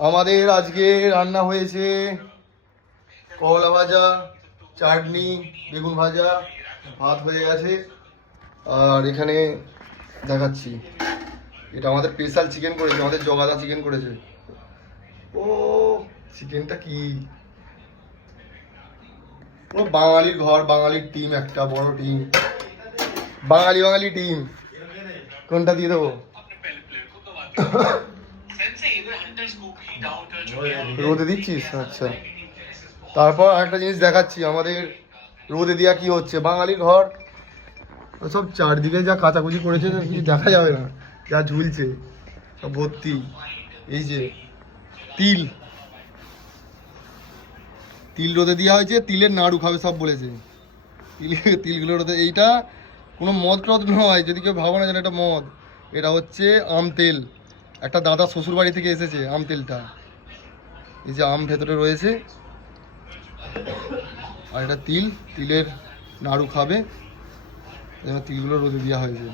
আমাদের আজকে রান্না হয়েছে করলা ভাজা, চাটনি, বেগুন ভাজা, ভাত হয়ে গেছে। আর এখানে দেখাচ্ছি, এটা আমাদের স্পেশাল চিকেন করেছে, আমাদের জগাদা চিকেন করেছে। ও চিকেনটা কি পুরো বাঙালির ঘর, বাঙালির টিম, একটা বড় টিম, বাঙালি টিম। কোনটা দিয়ে দেবো? রোদে দিচ্ছিস? আচ্ছা। তারপর আরেকটা জিনিস দেখাচ্ছি, আমাদের রোদে দেওয়া কি হচ্ছে, বাঙালির ঘর সব চারদিকে যা কাচাকুচি করেছে কিছু দেখা যাবে না, যা ঝুলছে সব ভর্তি। এই যে তিল, তিল রোদে দেওয়া হয়েছে, তিলের নাড়ু খাবে সব বলেছে। তিলগুলো রোদে, এইটা কোনো মদ টদ নয়, যদি কেউ ভাবো না যেন এটা মদ, এটা হচ্ছে আম তেল। একটা দাদা শ্বশুর বাড়ি থেকে এসেছে আম তেলটা, এই যে আম ভেতরে রয়েছে। আর এটা তিল, তিলের নাড়ু খাবে, তিলগুলো রোদে দেওয়া হয়েছে।